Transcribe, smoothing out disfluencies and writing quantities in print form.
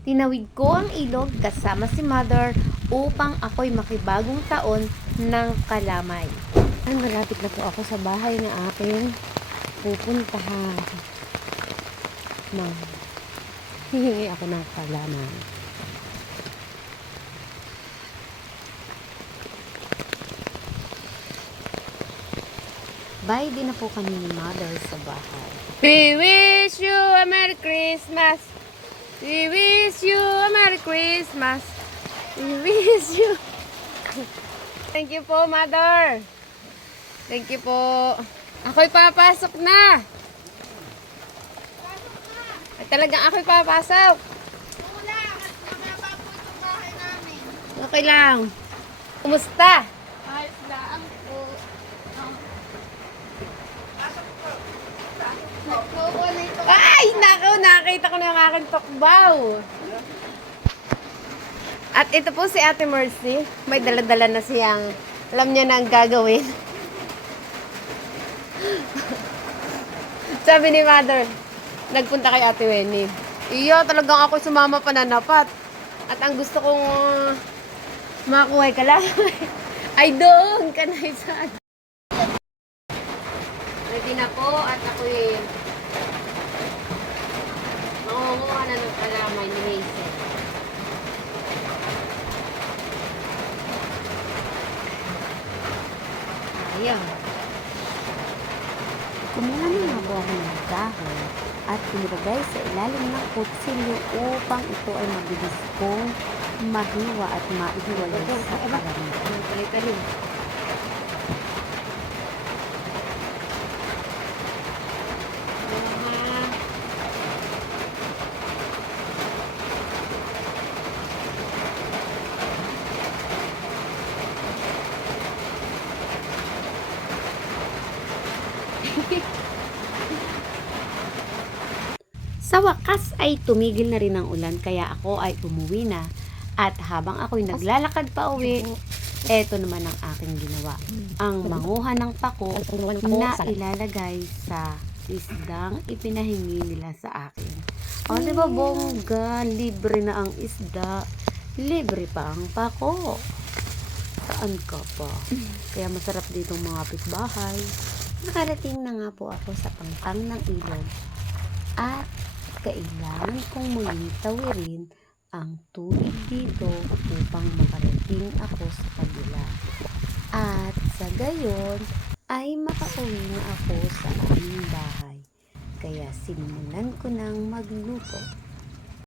Tinawid ko ang ilog kasama si Mother upang ako'y makibagong taon ng kalamay. Ay, malapit na po ako sa bahay na aking pupuntahan. Hihingi ako ng kalamay. Bye din na po kami ni Mother sa bahay. We wish you a Merry Christmas. We wish you a Merry Christmas. We wish you. Thank you po, Mother. Thank you po. Ako'y papasok na. Ay, talagang ako'y papasok. Wala, mababa po itong bahay namin. Okay lang. Kumusta? Ayos lang po. Nagkuha na ito. Ay, nako, nakita ko na yung aking tukbaw. At ito po si Ate Mercy. May dala-dala na siyang, alam niya na ang gagawin. Sabi ni Mother, nagpunta kay Ate Wenny. Iyo, talagang ako sumama pananapat. At ang gusto kong makakuha ka lang. Ay, doon ka na isa. Ready na po at ako'y mangunguha na ng kalamay ni Hazel. Ayan. Kumuha na nga po ako ng dahon at inilagay sa ilalim ng kutsilyo upang ito ay mabilis kong mahiwa at maihiwalay sa kalamay. Sa wakas ay tumigil na rin ang ulan kaya ako ay umuwi na at habang ako'y naglalakad pa uwi, eto naman ang aking ginawa. Ang manguha ng pako na ilalagay sa isdang ipinahingi nila sa akin. O, di ba bongga, libre na ang isda, libre pa ang pako. Saan ka pa? Kaya masarap ditong mga pitbahay. Nakarating na nga po ako sa pangpang ng ilog at kailangan kong muling tawirin ang tubig dito upang makarating ako sa kabila. At sa gayon ay makauwi na ako sa aming bahay. Kaya sinimulan ko ng magluto.